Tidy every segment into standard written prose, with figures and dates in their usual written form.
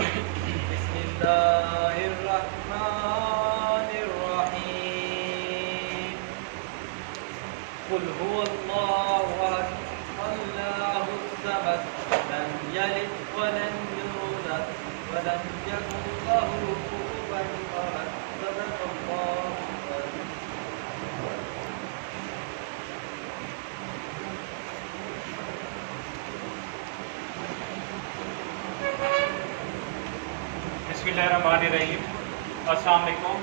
बिस्मिल्लाहिर्रहमानिर्रहीम। कुल हुवल्लाहु अहद, अल्लाहुस्समद, लम यलिद वलम यूलद वलम यकुल लहू कुफुवन अहद। सदक़ल्लाहुल अज़ीम। बिस्मिल्लाहिर्रहमानिर्रहीम। अस्सलाम वालेकुम।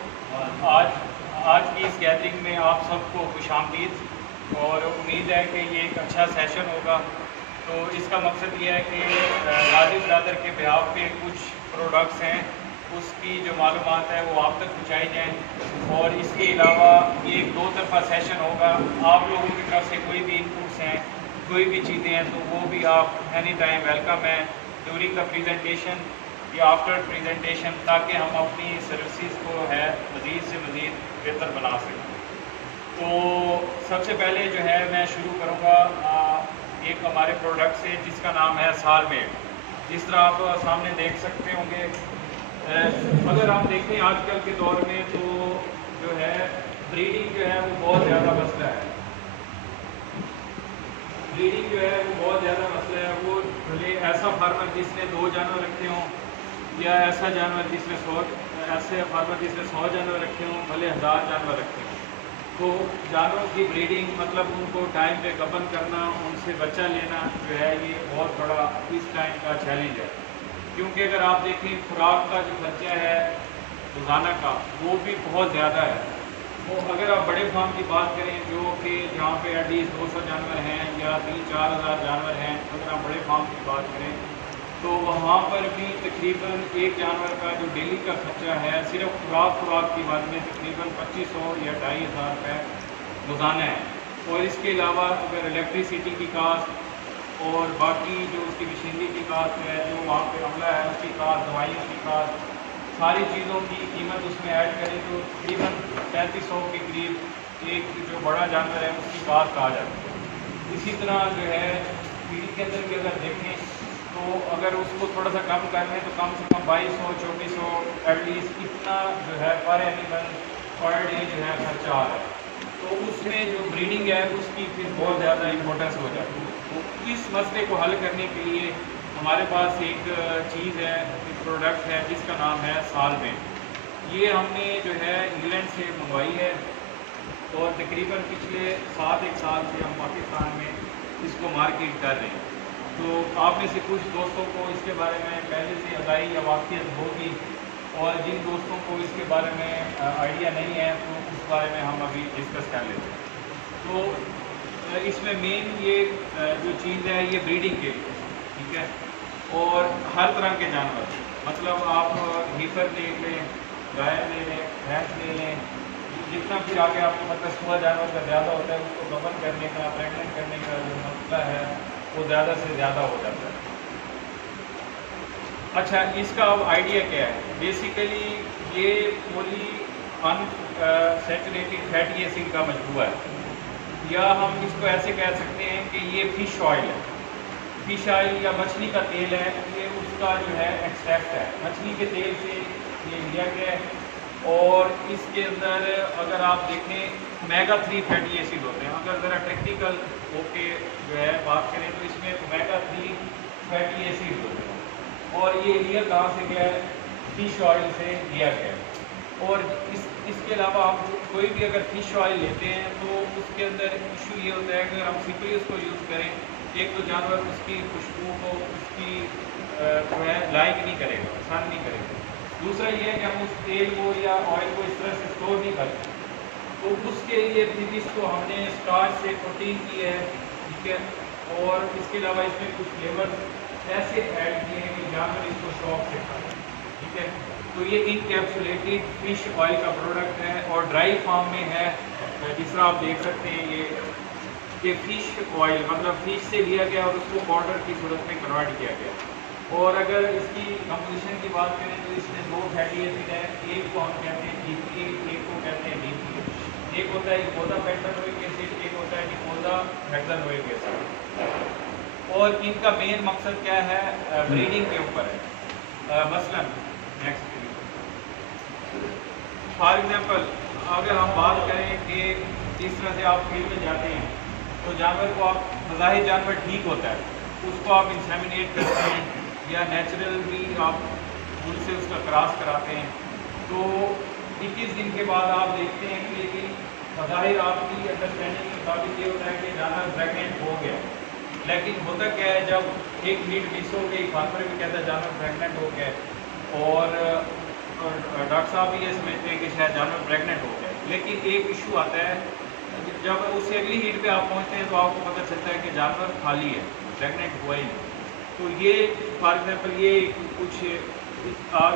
आज की इस गैदरिंग में आप सबको खुशामदीद और उम्मीद है कि ये एक अच्छा सेशन होगा। तो इसका मकसद ये है कि गाजी ब्रदर के बिहाफ पे कुछ प्रोडक्ट्स हैं, उसकी जो मालूमात है वो आप तक पहुँचाई जाएँ। और इसके अलावा ये एक 2 तरफ़ा सेशन होगा। आप लोगों की तरफ से कोई भी इनपुट्स हैं, कोई भी चीज़ें हैं, तो वो भी आप एनी टाइम वेलकम है ड्यूरिंग द प्रेजेंटेशन या आफ्टर प्रेजेंटेशन, ताकि हम अपनी सर्विसेज को है मज़ीद से मज़ीद बेहतर बना सकें। तो सबसे पहले जो है मैं शुरू करूँगा एक हमारे प्रोडक्ट से जिसका नाम है सालमेट। जिस तरह आप सामने देख सकते होंगे, अगर आप देखें आजकल के दौर में तो जो है ब्रीडिंग जो है वो बहुत ज़्यादा मसला है। ब्रीडिंग जो है वो बहुत ज़्यादा मसला है। वो भले ऐसा फार्मर जिसने 2 जानवर रखे हों या ऐसा जानवर जिसने 100 ऐसे फार्मर जिसने 100 जानवर रखे हों, भले 1000 जानवर रखे हों, तो जानवरों की ब्रीडिंग मतलब उनको टाइम पे गबन करना, उनसे बच्चा लेना जो है ये बहुत बड़ा इस टाइम का चैलेंज है। क्योंकि अगर आप देखें खुराक का जो खर्चा है रोज़ाना का, वो भी बहुत ज़्यादा है। तो अगर आप बड़े फार्म की बात करें जो कि जहाँ पे एटलीस्ट 200 जानवर हैं या 3-4 हज़ार जानवर हैं, अगर आप बड़े फार्म की बात करें तो वहाँ पर भी तकरीबन एक जानवर का जो डेली का खर्चा है सिर्फ खुराक की बात में तकरीबन 2500 या 2500 रुपये रोज़ाना है। और इसके अलावा अगर इलेक्ट्रिसिटी की कास्ट और बाकी जो उसकी मशीनरी की कास्ट है, जो वहाँ पे अमला है उसकी कास्ट, दवाइयों की कास्ट, सारी चीज़ों की कीमत उसमें ऐड करें तो तकरीबन 3500 के करीब एक जो बड़ा जानवर है उसकी कास्ट आ जाती है। इसी तरह जो है पीढ़ी के अंदर भी अगर देखें तो अगर उसको थोड़ा सा कम कर लें तो कम से कम 2200-2400 एटलीस्ट इतना जो है पर एनिमल पर डे जो है खर्चा आ रहा है। तो उसमें जो ब्रीडिंग है उसकी फिर बहुत ज़्यादा इम्पोर्टेंस हो जाती है। तो इस मसले को हल करने के लिए हमारे पास एक चीज़ है, एक प्रोडक्ट है जिसका नाम है सालमेट। ये हमने जो है इंग्लैंड से मंगवाई है और तकरीबन पिछले 7-1 साल से हम पाकिस्तान में इसको मार्केट कर रहे हैं। तो आप में से कुछ दोस्तों को इसके बारे में पहले से आगाही या वाक़ियत होगी, और जिन दोस्तों को इसके बारे में आइडिया नहीं है तो उस बारे में हम अभी डिस्कस कर लेते हैं। तो इसमें मेन ये जो चीज़ है ये ब्रीडिंग के लिए, ठीक है। और हर तरह के जानवर, मतलब आप हीफर ले लें, गाय ले लें, भैंस ले लें, जितना भी आगे आपको मतलब सुबह जानवर का ज़्यादा होता है उसको गबन करने का, प्रेगनेंट करने का जो मसला है वो ज़्यादा से ज़्यादा हो जाता है। अच्छा, इसका अब आइडिया क्या है? बेसिकली ये पॉली अनसैचुरेटेड फैटी एसिड का मजबूआ है, या हम इसको ऐसे कह सकते हैं कि ये फ़िश ऑयल है। फ़िश ऑयल या मछली का तेल है, ये उसका जो है एक्सट्रैक्ट है, मछली के तेल से ये लिया गया है। और इसके अंदर अगर आप देखें ओमेगा-3 फैटी एसिड होते हैं। अगर ज़रा टेक्निकल होके जो है बात करें तो इसमें ओमेगा-3 फैटी एसिड होते हैं। और ये लिया कहाँ से गया है? फ़िश ऑयल से लिया गया है। और इसके अलावा आप कोई भी अगर फ़िश ऑयल लेते हैं तो उसके अंदर इशू ये होता है कि अगर हम सिंपली उसको यूज़ करें, एक तो जानवर उसकी खुशबू को उसकी जो है लाइक नहीं करेगा, पसंद नहीं करेगा। दूसरा ये है कि हम उस तेल को या ऑयल को इस तरह से स्टोर नहीं कर सकते। तो उसके लिए फिर इसको हमने स्टार्च से प्रोटीन की है, ठीक है। और इसके अलावा इसमें कुछ फ्लेवर ऐसे ऐड किए हैं कि जानवर इसको शौक से खाएं, ठीक है। तो ये इनकैप्सुलेटेड फ़िश ऑयल का प्रोडक्ट है और ड्राई फॉर्म में है। जिस तरह आप देख सकते हैं ये फ़िश ऑयल मतलब फ़िश से लिया गया और उसको पाउडर की सूरत में कन्वर्ट किया गया। और अगर इसकी कंपोजिशन की बात करें तो इसमें 2 फैटी एसिड है, एक को हम कहते हैं DPA, एक को कहते हैं DPA। एक होता है इकोदा पेंटानोइक एसिड, एक होता है डिकोदा हेक्सानोइक एसिड। और इनका मेन मकसद क्या है? ब्रीडिंग के ऊपर है। मसलन नेक्स्ट फॉर एग्जांपल अगर हम बात करें कि जिस तरह से आप फील्ड में जाते हैं तो जानवर को आप बज़ाहिर जानवर ठीक होता है, उसको आप इंसेमिनेट करते हैं या नेचुरल भी आप फूल से उसका क्रॉस कराते हैं, तो 21 दिन के बाद आप देखते हैं कि बज़ाहिर आपकी अंडरस्टैंडिंग के मुताबिक ये होता है कि जानवर प्रेगनेंट हो गया। लेकिन होता क्या है, जब एक मीट मिस हो गई, फार्मर भी कहता है जानवर प्रेगनेंट हो गया और डॉक्टर साहब भी ये समझते हैं कि शायद जानवर प्रेग्नेंट हो गया। लेकिन एक इशू आता है, जब उससे अगली हीट पे आप पहुंचते हैं तो आपको पता चलता है कि जानवर खाली है, प्रेग्नेंट हुआ ही नहीं। तो ये फॉर एग्जांपल ये कुछ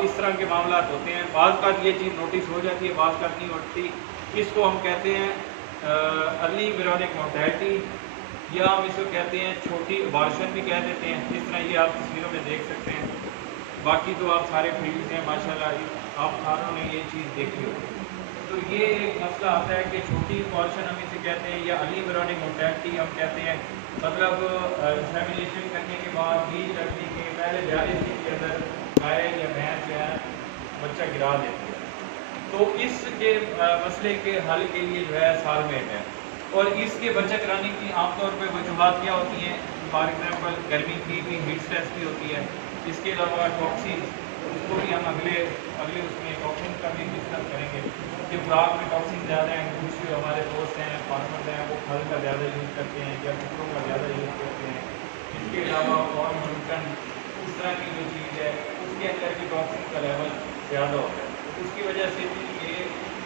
इस तरह के मामला होते हैं। बाज़ का ये चीज़ नोटिस हो जाती है, बाज़ का नहीं होती। इसको हम कहते हैं अर्ली एम्ब्रियोनिक मोर्टेलिटी, या हम इसको कहते हैं छोटी अबॉर्शन भी कह देते हैं। इस तरह ये आप तस्वीरों में देख सकते हैं। बाकी तो आप सारे फील्ड हैं माशाल्लाह, आप सारों ने ये चीज़ देखी होगी। तो ये एक मसला आता है कि छोटी अबॉर्शन हम इसे कहते हैं, या अर्ली एम्ब्रियोनिक मोर्टेलिटी हम कहते हैं। मतलब इंसेमिनेशन करने के बाद बीज रखने के पहले 42 दिन के अंदर गाय या भैंस जो है बच्चा गिरा देती है। तो इसके मसले के हल के लिए जो है सालमेट है, और इसके बच्चा कराने की आमतौर पर वजूहत क्या होती हैं। फॉर एग्जांपल गर्मी की भी, हीट स्ट्रेस भी होती है। इसके अलावा टॉक्सिन, उसको भी हम अगले उसमें टॉक्सिन का भी डिस्कस करेंगे कि खुराक में टॉक्सिन ज़्यादा हैं। कुछ हमारे दोस्त हैं, फार्मर्स हैं, वो फल का ज़्यादा यूज़ करते हैं या कुकरों का ज़्यादा यूज़ करते हैं। इसके अलावा और मुल्कन इस तरह की जो चीज़ है उसके अंदर भी टॉक्सिन का लेवल ज़्यादा होता है, तो उसकी वजह से भी ये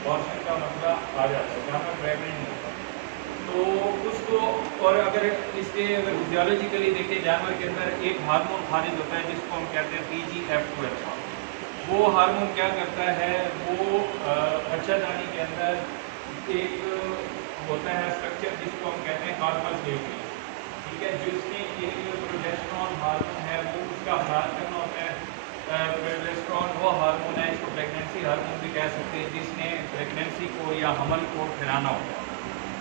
टॉक्सिन का मसला आ जाता है, जहाँ पर प्रेगनेंट नहीं होता। तो उसको, और अगर इसके अगर फिजियोलॉजिकली देखें, जानवर के अंदर एक हार्मोन खारिज होता है जिसको हम कहते हैं PGF2 वो हार्मोन क्या करता है, वो बच्चादानी के अंदर एक होता है स्ट्रक्चर जिसको हम कहते हैं कार्पस न्यूक्लियस, ठीक है, जिसके लिए प्रोजेस्टेरॉन हार्मोन है वो उसका अखराज करना होता है। प्रोजेस्टेरॉन वो हार्मोन है, इसको प्रेगनेंसी हार्मोन भी कह सकते हैं, जिसने प्रेगनेंसी को या हमल को फैलाना होता है।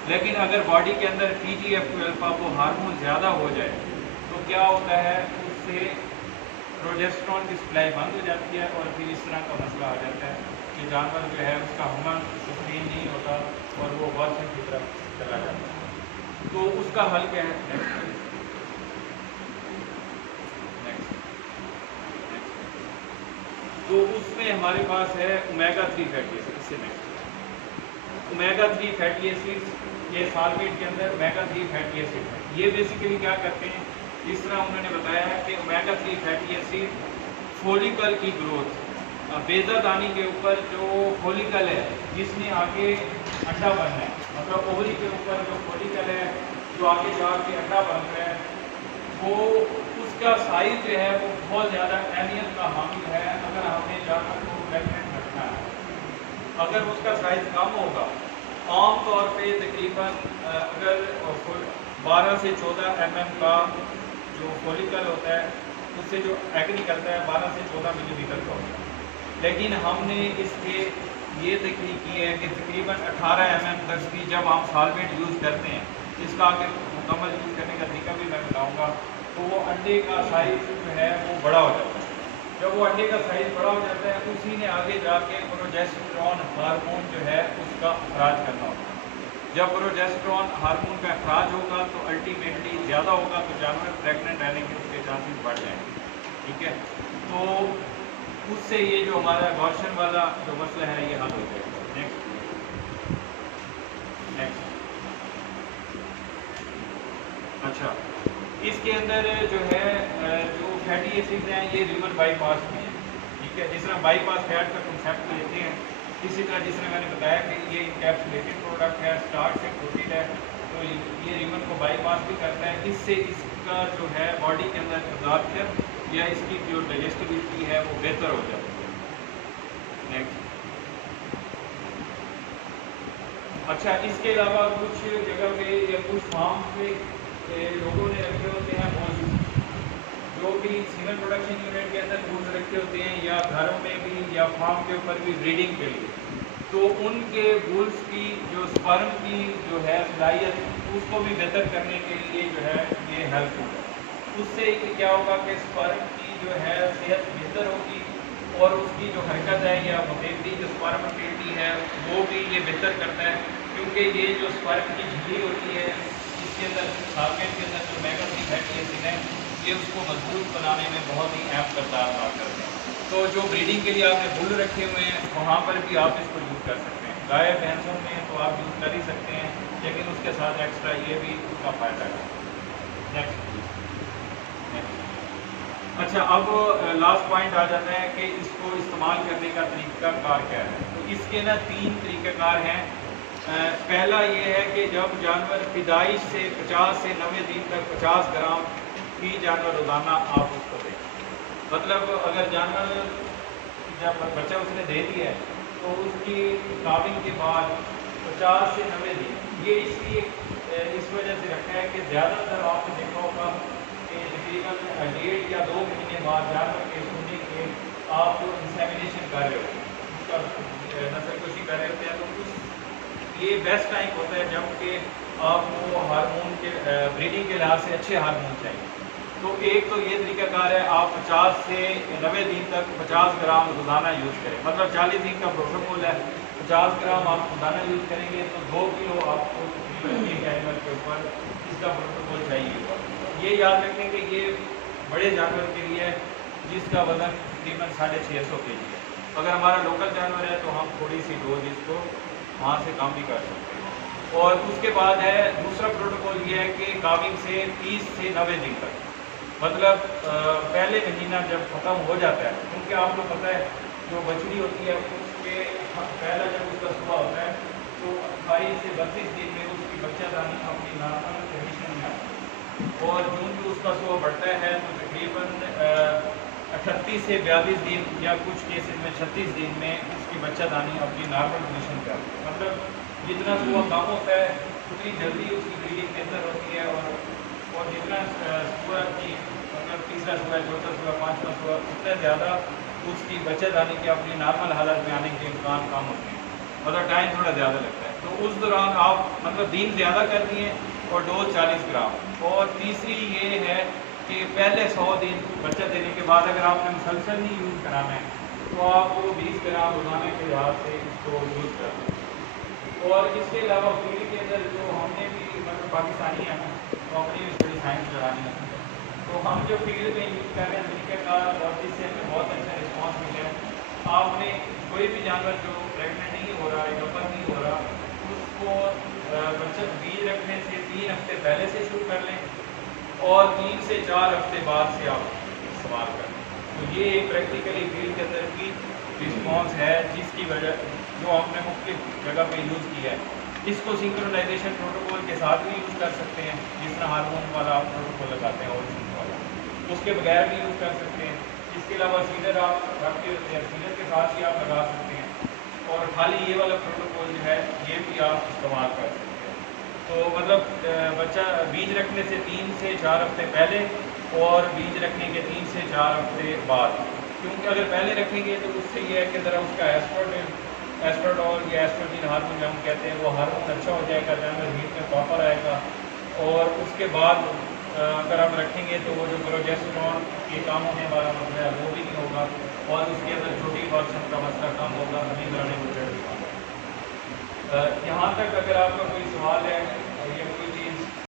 लेकिन अगर बॉडी के अंदर PGF2 वो हार्मोन ज़्यादा हो जाए तो क्या होता है, उससे प्रोजेस्टेरॉन की सप्लाई बंद हो जाती है, और फिर इस तरह का मसला आ जाता है कि जानवर जो है उसका हमल सस्टेन नहीं होता और वो अबॉर्शन की तरफ चला जाता है। तो उसका हल क्या है, तो उसमें हमारे पास है ओमेगा-3 फैटी एसिड। इससे नेक्स्ट ओमेगा-3 फैटी एसिड्स, ये सालमेट के अंदर ओमेगा-3 फैटी एसिड है। ये बेसिकली क्या करते हैं, जिस तरह उन्होंने बताया है कि ओमेगा-3 फैटी एसिड फोलिकल की ग्रोथ, बेज़ादानी के ऊपर जो फोलिकल है जिसने आगे अंडा बनना है, मतलब ओवरी के ऊपर जो फोलिकल है जो आगे जाके अंडा बन रहा है, वो उसका साइज जो है वो बहुत ज़्यादा अहमियत का हामिल है। अगर हमने जानवर को प्रेगनेंट रखना है, अगर उसका साइज कम होगा, आम तौर पे तकरीबन अगर 12 से 14 mm का जो फोलिकल होता है उससे जो एग निकलता है 12 से 14 मिलीमीटर का होता है। लेकिन हमने इसके ये तकनीक की है कि तकरीबन 18 mm तक भी जब हम सालमेट यूज़ करते हैं, इसका आगे मुकम्मल यूज़ करने का तरीका भी मैं बताऊँगा, तो वो अंडे का साइज़ जो है वो बड़ा हो जाता है। जब वो अंडे का साइज़ बड़ा हो जाता है, उसी ने आगे जाके प्रोजेस्टेरॉन हार्मोन जो है उसका अखराज करना होता है। जब प्रोजेस्टेरॉन हार्मोन का अखराज होगा तो अल्टीमेटली ज़्यादा होगा, तो जानवर प्रेग्नेंट रहने के उसके चांसेस बढ़ जाएंगे, ठीक है। तो उससे ये जो हमारा अबॉर्शन वाला जो मसला है ये हल हो जाएगा। नेक्स्ट अच्छा, इसके अंदर जो है जो फैटी एसिड्स हैं ये लिवर बाईपास में है, ठीक है। जिस तरह बाईपास फैट का कंसेप्ट लेते हैं, इसी तरह जिस तरह मैंने बताया कि ये इंकैप्सुलेटेड प्रोडक्ट है, स्टार्च से कोटेड है, तो ये लिवर को बाईपास भी करता है। इससे इसका जो है बॉडी के अंदर एब्जॉर्प्शन या इसकी जो डाइजेस्टिबिलिटी है वो बेहतर हो जाती है। नेक्स्ट अच्छा, इसके अलावा कुछ जगह पे या कुछ फार्म पे लोगों ने रखे होते हैं बुल्स, जो भी सीमेंट प्रोडक्शन यूनिट के अंदर बुल्स रखे होते हैं, या घरों में भी या फार्म के ऊपर भी ब्रीडिंग के लिए, तो उनके बुल्स की जो स्पर्म की जो है सलाहियत उसको भी बेहतर करने के लिए जो है ये हेल्प होगा। उससे क्या होगा कि स्पर्म की जो है सेहत बेहतर होगी और उसकी जो हरकत है या मोटेलिटी जो स्पर्म मोटेलिटी है वो भी ये बेहतर करता है, क्योंकि ये जो स्पर्म की झिल्ली होती है इसके अंदर साकेट के अंदर जो ओमेगा 3 फैटी एसिड है ये उसको मजबूत बनाने में बहुत ही अहम किरदार अदा करते हैं। तो जो ब्रीडिंग के लिए आपने बुल रखे हुए हैं वहाँ पर भी आप इसको यूज़ कर सकते हैं। गाय भैंसों में तो आप यूज़ कर ही सकते हैं, लेकिन उसके साथ एक्स्ट्रा ये भी उसका फ़ायदा है। नेक्स्ट। अच्छा, अब लास्ट पॉइंट आ जाता है कि इसको इस्तेमाल करने का तरीक़ाकार क्या है। तो इसके ना 3 तरीक़ाकार हैं। पहला ये है कि जब जानवर पैदाइश से 50 से 90 दिन तक 50 ग्राम फी जानवर रोज़ाना आप उसको दें। मतलब अगर जानवर जब बच्चा उसने दे दिया है तो उसकी काबिंग के बाद 50 से 90 दिन ये इसलिए इस वजह से रखा है कि ज़्यादातर आपने देखा होगा कि तकरीबन 1.5 या 2 महीने बाद जानवर के होने के आप इंसेमिनेशन कर रहे हो, उसका नस्लकुशी कर रहे होते हैं, तो ये बेस्ट टाइम होता है जबकि आपको हार्मोन के ब्रीडिंग के लिहाज से अच्छे हार्मोन चाहिए। तो एक तो ये तरीकाकार है, आप 50 से 90 दिन तक 50 ग्राम रोज़ाना यूज़ करें। मतलब 40 दिन का प्रोटोकॉल है, 50 ग्राम आप रोज़ाना यूज़ करेंगे तो 2 किलो आपको एक एनिमल के ऊपर इसका प्रोटोकॉल चाहिए। ये याद रखें कि ये बड़े जानवर के लिए है जिसका वज़न तकरीबन 650 kg है। अगर हमारा लोकल जानवर है तो हम थोड़ी सी डोज इसको वहाँ से कम भी कर सकते हैं। और उसके बाद है दूसरा प्रोटोकॉल ये है कि काबिंग से 30 से 90 दिन तक, मतलब पहले महीना जब ख़त्म हो जाता है, क्योंकि आपको पता है जो बछड़ी होती है उसके पहला जब उसका सुबह होता है तो 28 से 32 दिन में उसकी बच्चादानी अपनी नॉर्मल कंडीशन में आती है, और जून भी उसका सुबह बढ़ता है तो तकरीबन 38 से 42 दिन या कुछ केसेस में 36 दिन में उसकी बच्चादानी अपनी नॉर्मल कंडीशन पे आती है। मतलब जितना सुबह कम होता है उतनी जल्दी उसकी ब्रीडिंग बेहतर होती है, और जितना सुबह की मतलब तीसरा सुबह, चौथा सुबह, पाँचवा सुबह, उतना ज़्यादा उसकी बचत आने की अपनी नॉर्मल हालत में आने के इम्कान कम होते हैं, मतलब टाइम थोड़ा ज़्यादा लगता है। तो उस दौरान आप मतलब दिन ज़्यादा कर दिए और डोज 40 ग्राम। और तीसरी ये है कि पहले 100 दिन बच्चा देने के बाद अगर आपने मुसलसल नहीं यूज़ कराना है तो आप 20 ग्राम रोज़ाना के लिहाज से इसको यूज़ कर सकते हैं। और इसके अलावा फील्ड के अंदर जो हमने भी मतलब पाकिस्तानी है तो अपनी भी थोड़ी साइंस लगानी है, तो हम जो फील्ड में यूज़ कर रहे हैं तरीक़ाकार और जिससे हमें बहुत अच्छा रिस्पॉन्स मिला है। आपने कोई भी जानवर जो प्रेगनेंट नहीं हो रहा है, गब्बर नहीं हो रहा, उसको बच्चा बीज रखने से 3 हफ्ते पहले से शुरू कर लें और 3 से 4 हफ्ते बाद से आप इस्तेमाल करें। तो ये एक प्रैक्टिकली फील्ड के अंदर की रिस्पॉन्स है जिसकी वजह जो हमने मुख्तलिफ जगह पे यूज़ किया है। इसको सिंक्रोनाइजेशन प्रोटोकॉल के साथ भी यूज़ कर सकते हैं, जिस तरह हार्मोन वाला आप प्रोटोकॉल लगाते हैं और वाला उसके बगैर भी यूज़ कर सकते हैं। इसके अलावा सीडर आप रखते होते हैं, सीडर के साथ भी आप लगा सकते हैं, और खाली ये वाला प्रोटोकॉल जो है ये भी आप इस्तेमाल कर सकते हैं। तो मतलब बच्चा बीज रखने से 3 से 4 हफ्ते पहले और बीज रखने के 3 से 4 हफ्ते बाद, क्योंकि अगर पहले रखेंगे तो उससे ये है कि ज़रा उसका एस्ट्रोडॉल या एस्ट्रोजन हार्मोन जो हम कहते हैं वो हार्मोन अच्छा हो जाएगा, जानवर हीट में प्रॉपर आएगा, और उसके बाद अगर हम रखेंगे तो वो जो प्रोजेस्टेरोन के काम होने वाला मसला है वो भी नहीं होगा, और उसके अंदर छोटी वर्सन का मसला कम होगा, हमें कराने को। यहाँ तक अगर आपका कोई सवाल है